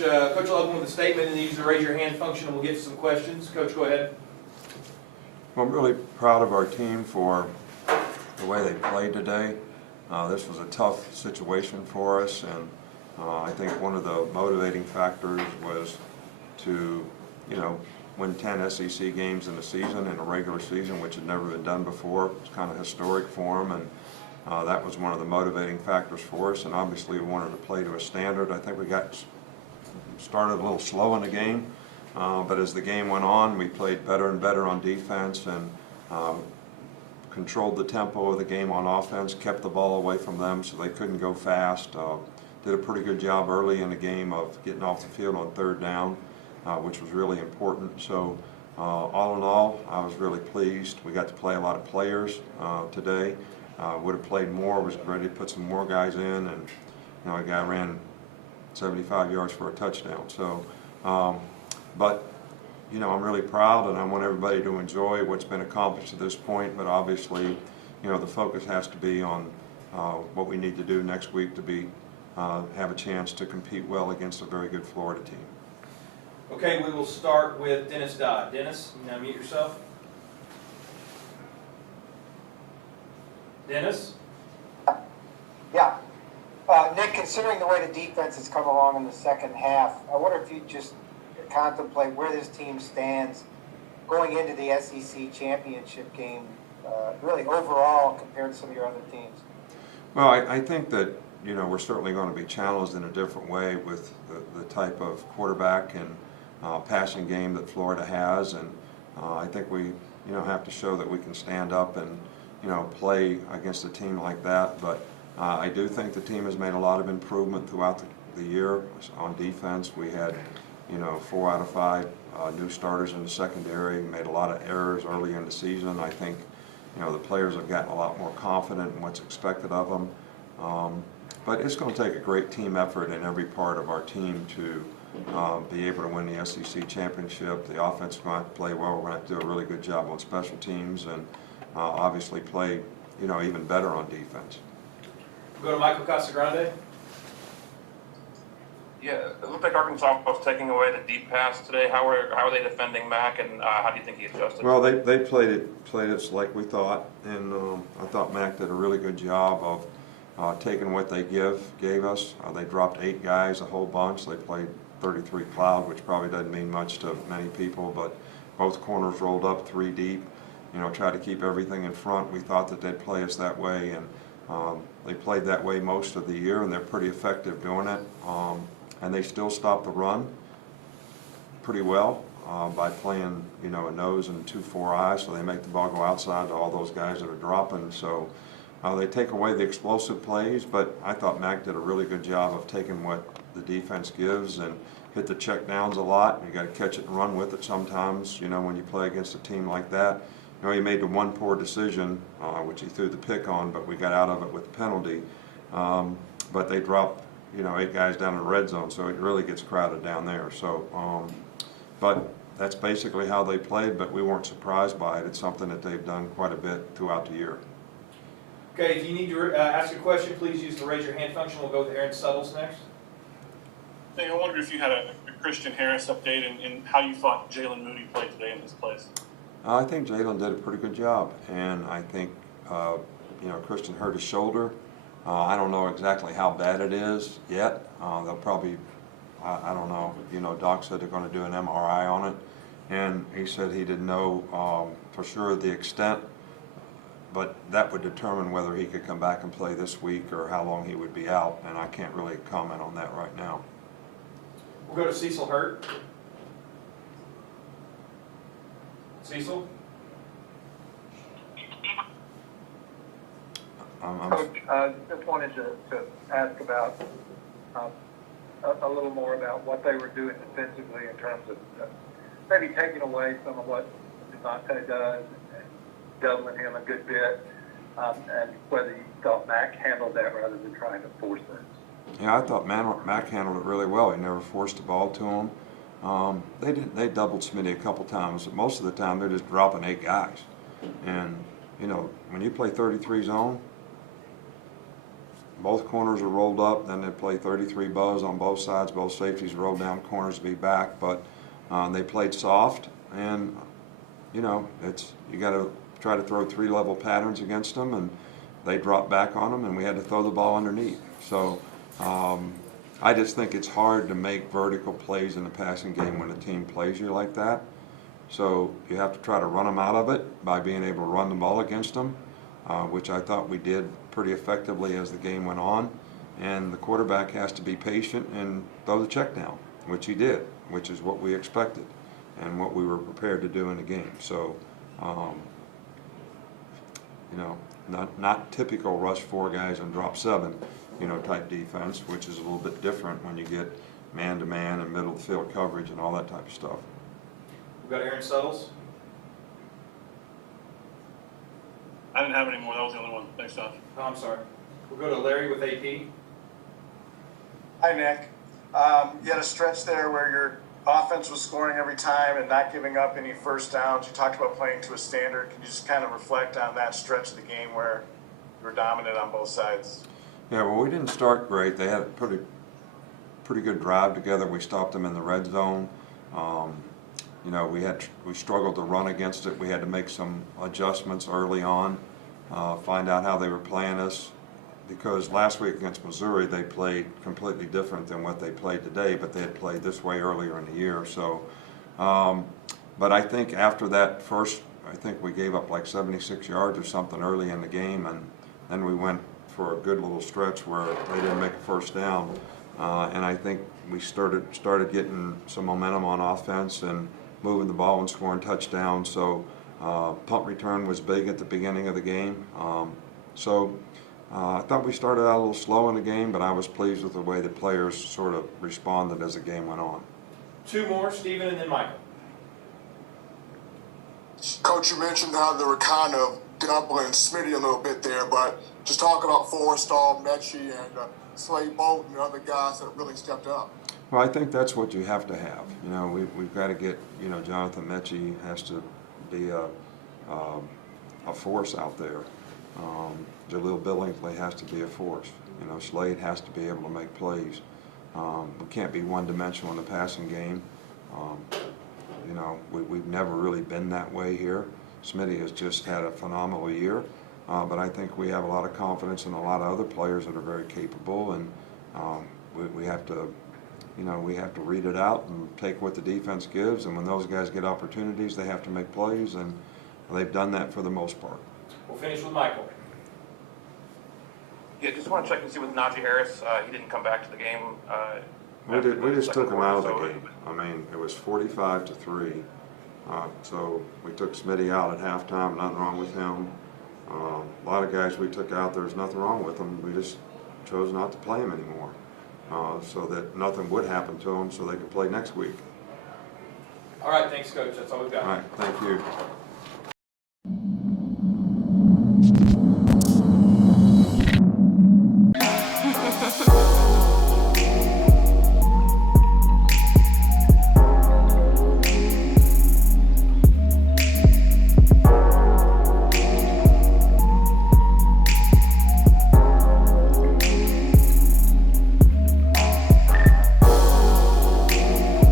Coach. Coach will open with a statement, and then use the raise your hand function, and we'll get to some questions. Coach, go ahead. Well, I'm really proud of our team for the way they played today. This was a tough situation for us, and I think one of the motivating factors was to, win 10 SEC games in a season, in a regular season, which had never been done before. It's kind of historic for them, and that was one of the motivating factors for us. And obviously, we wanted to play to a standard. I think we got started a little slow in the game, but as the game went on, we played better and better on defense and controlled the tempo of the game on offense, kept the ball away from them so they couldn't go fast. Did a pretty good job early in the game of getting off the field on third down, which was really important. So all in all, I was really pleased. We got to play a lot of players today. Would have played more, was ready to put some more guys in, and a guy ran 75 yards for a touchdown. So, but I'm really proud, and I want everybody to enjoy what's been accomplished to this point. But obviously, the focus has to be on what we need to do next week to have a chance to compete well against a very good Florida team. Okay, we will start with Dennis Dodd. Dennis, you now mute yourself. Dennis? Yeah. Nick, considering the way the defense has come along in the second half, I wonder if you just contemplate where this team stands going into the SEC championship game, really overall compared to some of your other teams. Well, I think that we're certainly going to be challenged in a different way with the type of quarterback and passing game that Florida has, and I think we have to show that we can stand up and play against a team like that. But I do think the team has made a lot of improvement throughout the year on defense. We had 4 out of 5 new starters in the secondary. Made a lot of errors early in the season. I think the players have gotten a lot more confident in what's expected of them. But it's going to take a great team effort in every part of our team to be able to win the SEC championship. The offense is going to have to play well. We're going to have to do a really good job on special teams, and obviously play even better on defense. We'll go to Michael Casagrande. Yeah, it looked like Arkansas was taking away the deep pass today. How are they defending Mac, and how do you think he adjusted? Well, they played it like we thought, and I thought Mac did a really good job of taking what they gave us. They dropped 8 guys, a whole bunch. They played 33 cloud, which probably doesn't mean much to many people, but both corners rolled up 3 deep. Try to keep everything in front. We thought that they'd play us that way, and they played that way most of the year, and they're pretty effective doing it. And they still stop the run pretty well by playing, a nose and 2-4 eyes, so they make the ball go outside to all those guys that are dropping. So they take away the explosive plays, but I thought Mac did a really good job of taking what the defense gives and hit the check downs a lot. You got to catch it and run with it sometimes, when you play against a team like that. He made the one poor decision, which he threw the pick on, but we got out of it with the penalty. But they dropped 8 guys down in the red zone, so it really gets crowded down there. So, but that's basically how they played, but we weren't surprised by it. It's something that they've done quite a bit throughout the year. Okay, if you need to ask a question, please use the raise your hand function. We'll go with Aaron Suttles next. Hey, I wondered if you had a Christian Harris update and how you thought Jalen Moody played today in his place. I think Jalen did a pretty good job, and I think Christian hurt his shoulder. I don't know exactly how bad it is yet. They'll probably, I don't know. Doc said they're going to do an MRI on it, and he said he didn't know for sure the extent, but that would determine whether he could come back and play this week or how long he would be out, and I can't really comment on that right now. We'll go to Cecil Hurt. Cecil? Coach, just wanted to ask about a little more about what they were doing defensively in terms of maybe taking away some of what Devontae does and doubling him a good bit, and whether you thought Mac handled that rather than trying to force things. Yeah, I thought Mac handled it really well. He never forced the ball to him. They doubled Smitty a couple times, but most of the time they're just dropping 8 guys. And when you play 33 zone, both corners are rolled up, then they play 33 buzz on both sides, both safeties rolled down corners to be back, but they played soft, and you know, you got to try to throw 3-level patterns against them, and they dropped back on them, and we had to throw the ball underneath. So I just think it's hard to make vertical plays in the passing game when a team plays you like that. So you have to try to run them out of it by being able to run the ball against them, which I thought we did pretty effectively as the game went on. And the quarterback has to be patient and throw the check down, which he did, which is what we expected and what we were prepared to do in the game. So, you know, not typical rush 4 guys and drop 7, you know, type defense, which is a little bit different when you get man-to-man and middle of the field coverage and all that type of stuff. We've got Aaron Suttles. I didn't have any more. That was the only one. Thanks, Josh. Oh, I'm sorry. We'll go to Larry with AP. Hi, Nick. You had a stretch there where your offense was scoring every time and not giving up any first downs. You talked about playing to a standard. Can you just kind of reflect on that stretch of the game where you were dominant on both sides? Yeah, well, we didn't start great. They had a pretty good drive together. We stopped them in the red zone. You know, we struggled to run against it. We had to make some adjustments early on, find out how they were playing us, because last week against Missouri they played completely different than what they played today, but they had played this way earlier in the year. So, but I think after that first, I think we gave up like 76 yards or something early in the game, and then we went for a good little stretch where they didn't make a first down, and I think we started getting some momentum on offense and moving the ball and scoring touchdowns. So punt return was big at the beginning of the game. I thought we started out a little slow in the game, but I was pleased with the way the players sort of responded as the game went on. 2 more, Stephen, and then Michael. Coach, you mentioned how they were kind of doubling Smitty a little bit there, but just talk about Forrestall, Mechie, and Slade Bolton and other guys that really stepped up. Well, I think that's what you have to have. You know, we've got to get, you know, Jonathan Mechie has to be a force out there. Jaleel Billingsley has to be a force. You know, Slade has to be able to make plays. We can't be one-dimensional in the passing game. You know, we've never really been that way here. Smitty has just had a phenomenal year, but I think we have a lot of confidence in a lot of other players that are very capable, and we have to, you know, we have to read it out and take what the defense gives, and when those guys get opportunities, they have to make plays, and they've done that for the most part. We'll finish with Michael. Yeah, just want to check and see with Najee Harris. He didn't come back to the game. We just took him out of the So- game. I mean, it was 45-3. So we took Smitty out at halftime, nothing wrong with him. A lot of guys we took out, there's nothing wrong with them. We just chose not to play them anymore, so that nothing would happen to them, so they could play next week. All right, thanks, Coach. That's all we've got. All right, thank you.